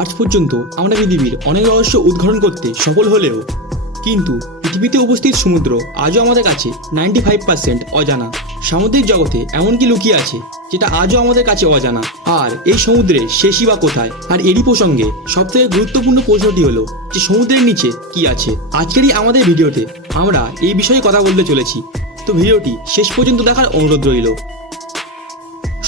আজ পর্যন্ত আমরা পৃথিবীর অনেক রহস্য উদ্ঘাটন করতে সফল হলেও, কিন্তু পৃথিবীতে উপস্থিত সমুদ্র আজও আমাদের কাছে নাইনটি ফাইভ পার্সেন্ট অজানা। সামুদ্রিক জগতে এমন কি লুকিয়ে আছে, যেটা আজও আমাদের কাছে অজানা। আর এই সমুদ্রের শেষই বা কোথায়? আর এরই প্রসঙ্গে সবথেকে গুরুত্বপূর্ণ প্রশ্নটি হলো যে সমুদ্রের নিচে কি আছে? আজকেরই আমাদের ভিডিওতে আমরা এই বিষয়ে কথা বলতে চলেছি। তো ভিডিওটি শেষ পর্যন্ত দেখার অনুরোধ রইল।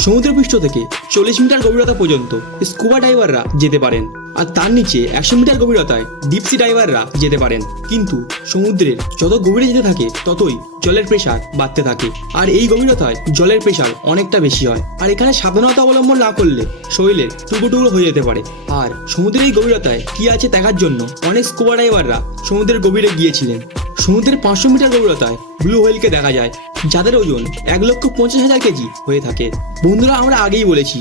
সমুদ্রপৃষ্ঠ থেকে চল্লিশ মিটার গভীরতা পর্যন্ত স্কুবা ডাইভাররা যেতে পারেন। আর তার নিচে একশো মিটার গভীরতায় ডিপসি ডাইভাররা যেতে পারেন। কিন্তু সমুদ্রের যত গভীরে যেতে থাকে, ততই জলের প্রেশার বাড়তে থাকে। আর এই গভীরতায় জলের প্রেশার অনেকটা বেশি হয়। আর এখানে সাবধানতা অবলম্বন না করলে শরীরের টুকরো টুকরো হয়ে যেতে পারে। আর সমুদ্রের এই গভীরতায় কি আছে দেখার জন্য অনেক স্কুবা ডাইভাররা সমুদ্রের গভীরে গিয়েছিলেন। সমুদ্রের পাঁচশো মিটার গভীরতায় ব্লু হোয়েলকে দেখা যায়, যাদের ওজন এক লক্ষ পঞ্চাশ হাজার কেজি হয়ে থাকে। বন্ধুরা, আমরা আগেই বলেছি,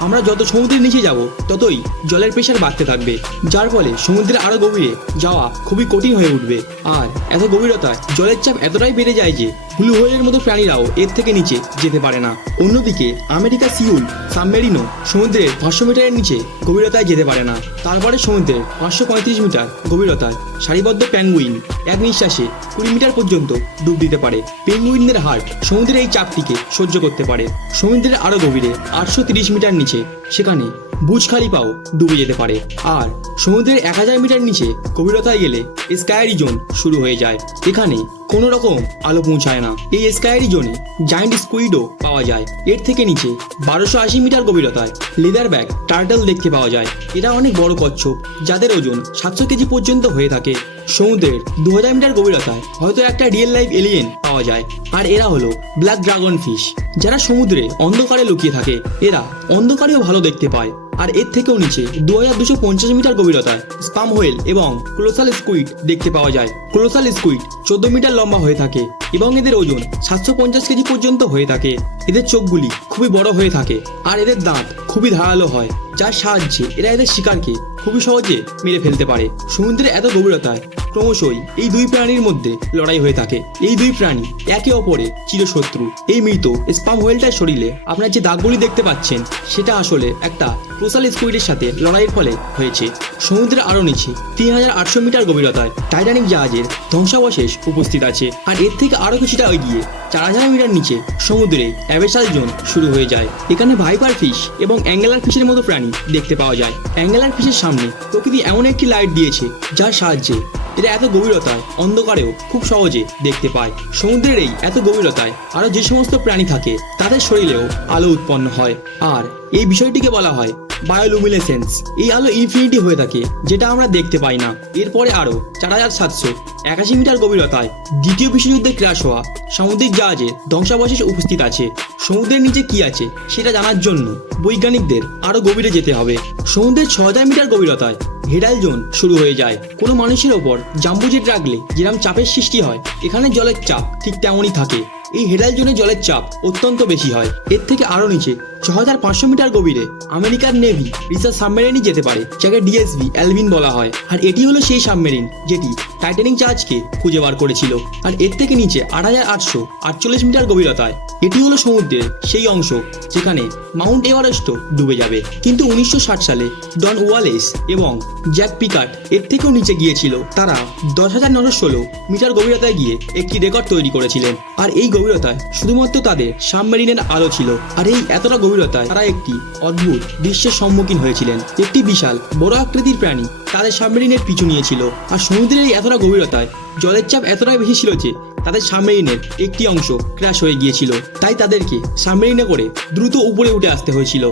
আমরা যত সমুদ্রের নিচে যাব, ততই জলের প্রেশার বাড়তে থাকবে, যার ফলে সমুদ্রের আরও গভীরে যাওয়া খুবই কঠিন হয়ে উঠবে। আর এত গভীরতায় জলের চাপ এতটাই বেড়ে যায় যে ব্লু হোয়েলের মতো প্রাণীরাও এর থেকে নিচে যেতে পারে না। অন্যদিকে, আমেরিকা সিউল সাবমেরিনও সমুদ্রের পাঁচশো মিটারের নিচে গভীরতায় যেতে পারে না। তারপরে সমুদ্রের পাঁচশো পঁয়ত্রিশ মিটার গভীরতায় সারিবদ্ধ প্যাঙ্গুইন এক নিঃশ্বাসে কুড়ি মিটার পর্যন্ত ডুব দিতে পারে। পেঙ্গুইনদের হার্ট সমুদ্রের এই চাপটিকে সহ্য করতে পারে। সমুদ্রের আরও গভীরে আটশো তিরিশ মিটার নিচে সেখানে বুজ খালিপাও ডুবে যেতে পারে। আর সমুদ্রের এক হাজার মিটার নিচে গভীরতায় গেলে স্কায়ারি জোন শুরু হয়ে যায়। এখানে কোনো রকম আলো পৌঁছায় না। এই স্কায়ারি জোনে জায়েন্ট স্কুইডও পাওয়া যায়। এর থেকে নিচে বারোশো আশি মিটার গভীরতায় লেদার ব্যাগ টার্টল দেখতে পাওয়া যায়। এরা অনেক বড় কচ্ছপ, যাদের ওজন সাতশো কেজি পর্যন্ত হয়ে থাকে। সমুদ্রের দু হাজার মিটার গভীরতায় হয়তো একটা রিয়েল লাইফ এলিয়েন পাওয়া যায়। আর এরা হলো ব্ল্যাক ড্রাগন ফিশ যারা সমুদ্রে অন্ধকারে লুকিয়ে থাকে, এরা অন্ধকারেও ভালো দেখতে পায়। আর এর থেকেও নিচে দু হাজার দুশো পঞ্চাশ মিটার গভীরতায় স্পাম হোয়েল এবং ক্লোসাল স্কুইড দেখতে পাওয়া যায়। ক্লোসাল স্কুইড চোদ্দ মিটার লম্বা হয়ে থাকে এবং এদের ওজন সাতশো পঞ্চাশ কেজি পর্যন্ত হয়ে থাকে। এদের চোখগুলি খুবই বড় হয়ে থাকে আর এদের দাঁত খুবই ধারালো হয়, যার সাহায্যে এরা এদের শিকারকে খুবই সহজে মেরে ফেলতে পারে। সমুদ্রের এত গভীরতায় ক্রমশই এই দুই প্রাণীর মধ্যে লড়াই হয়ে থাকে। এই দুই প্রাণী একে অপরে চিরশত্রু। এই মৃত স্পাম হোয়েলটার শরীরে আপনার যে দাগগুলি দেখতে পাচ্ছেন, সেটা আসলে একটা ক্রোসাল স্কুইডের সাথে লড়াইয়ের ফলে হয়েছে। সমুদ্রের আরও নিচে তিন হাজার আটশো মিটার গভীরতায় টাইটানিক জাহাজের ধ্বংসাবশেষ উপস্থিত আছে। আর এর থেকে আরও কিছুটা এগিয়ে চার হাজার মিটার নিচে সমুদ্রে অ্যাবেসাল জোন শুরু হয়ে যায়। এখানে ভাইপার ফিশ এবং অ্যাঙ্গেলার ফিশের মতো প্রাণী দেখতে পাওয়া যায়। অ্যাঙ্গেলার ফিশের সামনে প্রকৃতি এমন একটি লাইট দিয়েছে, যার সাহায্যে এরা এত গভীরতায় অন্ধকারেও খুব সহজে দেখতে পায়। সমুদ্রের এই এত গভীরতায় আরও যে সমস্ত প্রাণী থাকে, তাদের শরীরেও আলো উৎপন্ন হয়। আর এই বিষয়টিকে বলা হয় বায়োলুমিনেসেন্স এই আলো ইনফিনিটি হয়ে থাকে, যেটা আমরা দেখতে পাই না। এরপরে আরও, চার হাজার সাতশো, একাশি মিটার গভীরতায় দ্বিতীয় বিশ্বযুদ্ধে ক্রাশ হওয়া সামুদ্রিক জাহাজে ধ্বংসাবশেষ উপস্থিত আছে। সমুদ্রের নিচে কি আছে, সেটা জানার জন্য বৈজ্ঞানিকদের আরও গভীরে যেতে হবে। সমুদ্রের ছ হাজার মিটার গভীরতায় হেডাল জোন শুরু হয়ে যায়। কোনো মানুষের ওপর জাম্বুজেট রাখলে যেরকম চাপের সৃষ্টি হয়, এখানে জলের চাপ ঠিক তেমনই থাকে। এই হেডাল জোনে জলের চাপ অত্যন্ত বেশি হয়। এর থেকে আরও নিচে ছ হাজার পাঁচশো মিটার গভীরে আমেরিকার নেভি রিসার্চ সাবমেরিনই যেতে পারে, যাকে ডিএসবি অ্যালভিন বলা হয়। আর এটি হলো সেই সাবমেরিন যেটি টাইটানিক জাহাজকে খুঁজে বার করেছিল। আর এর থেকে নিচে আট হাজার আটশো আটচল্লিশ মিটার গভীরতায়। এটি হলো সমুদ্রের সেই অংশ যেখানে মাউন্ট এভারেস্টও ডুবে যাবে। কিন্তু উনিশশো ষাট সালে ডন ওয়ালেস এবং জ্যাক পিকার্ট এর থেকেও নিচে গিয়েছিল। তারা দশ হাজার নশো ষোলো মিটার গভীরতায় গিয়ে একটি রেকর্ড তৈরি করেছিলেন। আর এই গভীরতায় শুধুমাত্র তাদের সাবমেরিনের আলো ছিল। আর এই এতটা গভীরতায় তারা একটি অদ্ভুত দৃশ্যের সম্মুখীন হয়েছিলেন। একটি বিশাল, বড় আকৃতির প্রাণী তাদের সাবমেরিনের পিছু নিয়েছিল। আর সমুদ্রের এতটা গভীরতায় জলের চাপ এতটাই বেশি ছিল যে তাদের সাবমেরিনের একটি অংশ ক্র্যাশ হয়ে গিয়েছিল। তাই তাদেরকে সাবমেরিনে করে দ্রুত উপরে উঠে আসতে হয়েছিল।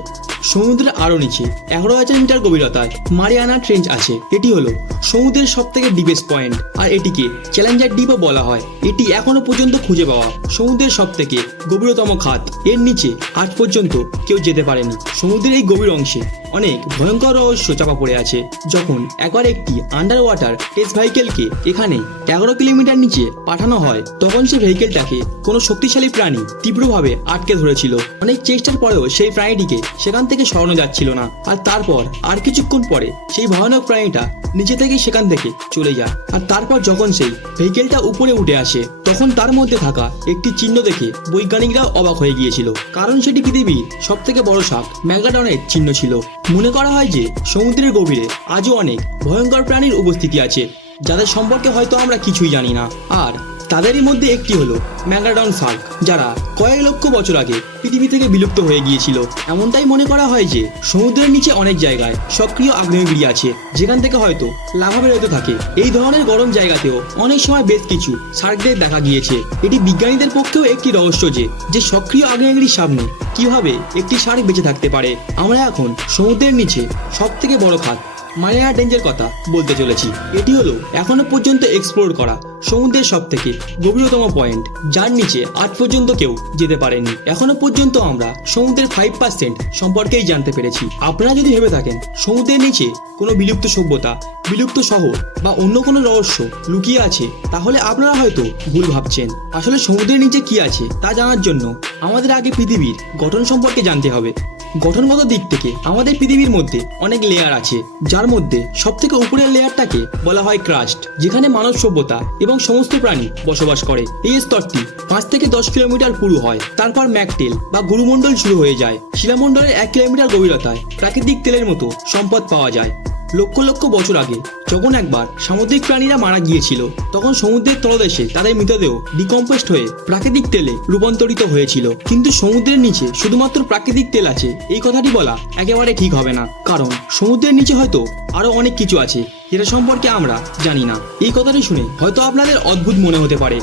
সমুদ্রের আরও নিচে এগারো হাজার মিটার গভীরতায় মারিয়ানা ট্রেঞ্চ আছে। এটি হলো সমুদ্রের সব থেকে ডিপেস্ট পয়েন্ট আর এটিকে চ্যালেঞ্জার ডিপও বলা হয়। এটি এখনও পর্যন্ত খুঁজে পাওয়া সমুদ্রের সব থেকে গভীরতম খাত। এর নিচে আজ পর্যন্ত কেউ যেতে পারেনি। সমুদ্রের এই গভীর অংশে অনেক ভয়ঙ্কর রহস্য চাপা পড়ে আছে। যখন একবার একটি আন্ডার ওয়াটার টেস্ট ভাইকেলকে এখানে এগারো কিলোমিটার নিচে পাঠানো হয় হয়। তখন সে ভেহিকেলটাকে কোনো শক্তিশালী প্রাণী তীব্রভাবে আটকে ধরেছিল। অনেক চেষ্টার পরেও সেই প্রাণীটিকে সেখান থেকে সরানো যাচ্ছিল না। আর তারপর আর কিছুক্ষণ পরে সেই ভয়ানক প্রাণীটা নিচে থেকে সেখান থেকে চলে যায়। আর তারপর যখন সেই ভেহিকেলটা উপরে উঠে আসে, তখন তার মধ্যে থাকা একটি চিহ্ন দেখে বৈজ্ঞানিকরাও অবাক হয়ে গিয়েছিল। কারণ সেটি পৃথিবীর সব থেকে বড় সাপ, ম্যাগাডনের চিহ্ন ছিল। মনে করা হয় যে সমুদ্রের গভীরে আজও অনেক ভয়ঙ্কর প্রাণীর উপস্থিতি আছে, যাদের সম্পর্কে হয়তো আমরা কিছুই জানি না। আর তাদেরই মধ্যে একটি হলো ম্যাগাডন শার্ক যারা কয়েক লক্ষ বছর আগে পৃথিবী থেকে বিলুপ্ত হয়ে গিয়েছিল। এমনটাই মনে করা হয় যে সমুদ্রের নিচে অনেক জায়গায় সক্রিয় আগ্নেয়গিরি আছে, যেখান থেকে হয়তো লাভা বেরোতে থাকে। এই ধরনের গরম জায়গাতেও অনেক সময় বেশ কিছু শার্কদের দেখা গিয়েছে। এটি বিজ্ঞানীদের পক্ষেও একটি রহস্য যে যে সক্রিয় আগ্নেয়গিরির সামনে কীভাবে একটি শার্ক বেঁচে থাকতে পারে। আমরা এখন সমুদ্রের নিচে সব থেকে বড় খাত মারিয়া ডেঞ্জের কথা বলতে চলেছি। এটি হলো এখনও পর্যন্ত এক্সপ্লোর করা সমুদ্রের সব থেকে গভীরতম পয়েন্ট যার নিচে আজ পর্যন্ত কেউ যেতে পারেনি। এখনও পর্যন্ত আমরা সমুদ্রের ফাইভ পার্সেন্ট সম্পর্কেই জানতে পেরেছি। আপনারা যদি ভেবে থাকেন, সমুদ্রের নিচে কোনো বিলুপ্ত সভ্যতা, বিলুপ্ত শহর বা অন্য কোনো রহস্য লুকিয়ে আছে, তাহলে আপনারা হয়তো ভুল ভাবছেন। আসলে সমুদ্রের নিচে কি আছে তা জানার জন্য আমাদের আগে পৃথিবীর গঠন সম্পর্কে জানতে হবে। গঠনগত দিক থেকে আমাদের পৃথিবীর মধ্যে অনেক লেয়ার আছে, যার মধ্যে সব থেকে উপরের লেয়ারটাকে বলা হয় ক্রাস্ট যেখানে মানব সভ্যতা এবং সমস্ত প্রাণী বসবাস করে। এই স্তরটি পাঁচ থেকে দশ কিলোমিটার পুরু হয়, তারপর ম্যাকটেল বা গুরুমণ্ডল শুরু হয়ে যায়। শিলামণ্ডলের এক কিলোমিটার গভীরতায় প্রাকৃতিক তেলের মতো সম্পদ পাওয়া যায়। লক্ষ লক্ষ বছর আগে, যখন একবার সামুদ্রিক প্রাণীরা মারা গিয়েছিল, তখন সমুদ্রের তলদেশে তাদের মৃতদেহ ডিকম্পোস্ট হয়ে প্রাকৃতিক তেলে রূপান্তরিত হয়েছিল। কিন্তু সমুদ্রের নিচে শুধুমাত্র প্রাকৃতিক তেল আছে, এই কথাটি বলা একেবারে ঠিক হবে না। কারণ সমুদ্রের নিচে হয়তো আরও অনেক কিছু আছে, যেটা সম্পর্কে আমরা জানি না। এই কথাটি শুনে হয়তো আপনাদের অদ্ভুত মনে হতে পারে।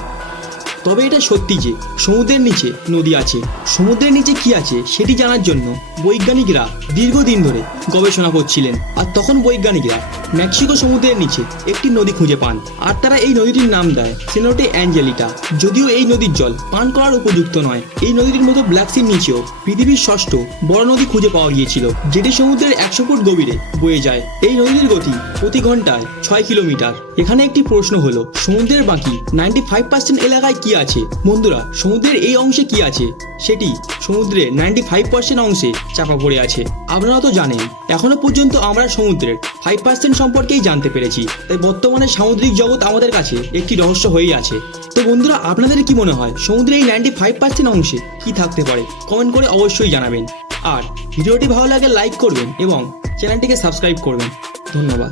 তবে এটা সত্যি যে সমুদ্রের নিচে নদী আছে। সমুদ্রের নিচে কি আছে সেটি জানার জন্য বৈজ্ঞানিকরা দীর্ঘদিন ধরে গবেষণা করছিলেন। আর তখন বৈজ্ঞানিকরা মেক্সিকো সমুদ্রের নিচে একটি নদী খুঁজে পান, আর তারা এই নদীটির নাম দেয় সেনোটে অ্যাঞ্জেলিটা। যদিও এই নদীর জল পান করার উপযুক্ত নয়, এই নদীটির মতো ব্ল্যাক সির নিচেও পৃথিবীর ষষ্ঠ বড় নদী খুঁজে পাওয়া গিয়েছিল, যেটি সমুদ্রের একশো ফুট গভীরে বয়ে যায়। এই নদীর গতি প্রতি ঘন্টায় ছয় কিলোমিটার। এখানে একটি প্রশ্ন হলো, সমুদ্রের বাকি নাইনটি ফাইভ পার্সেন্ট এলাকায় কি আছে? বন্ধুরা, সমুদ্রের এই অংশে কি আছে? সেটি সমুদ্রের নাইনটি ফাইভ পার্সেন্ট অংশে চাপা পড়ে আছে। আপনারা তো জানেন, এখনও পর্যন্ত আমরা সমুদ্রের ফাইভ পার্সেন্ট সম্পর্কেই জানতে পেরেছি। তাই বর্তমানে সামুদ্রিক জগৎ আমাদের কাছে একটি রহস্য হয়েই আছে। তো বন্ধুরা, আপনাদের কি মনে হয়, সমুদ্রের এই নাইনটি ফাইভ পার্সেন্ট অংশে কি থাকতে পারে? কমেন্ট করে অবশ্যই জানাবেন। আর ভিডিওটি ভালো লাগে লাইক করবেন এবং চ্যানেলটিকে সাবস্ক্রাইব করবেন। ধন্যবাদ।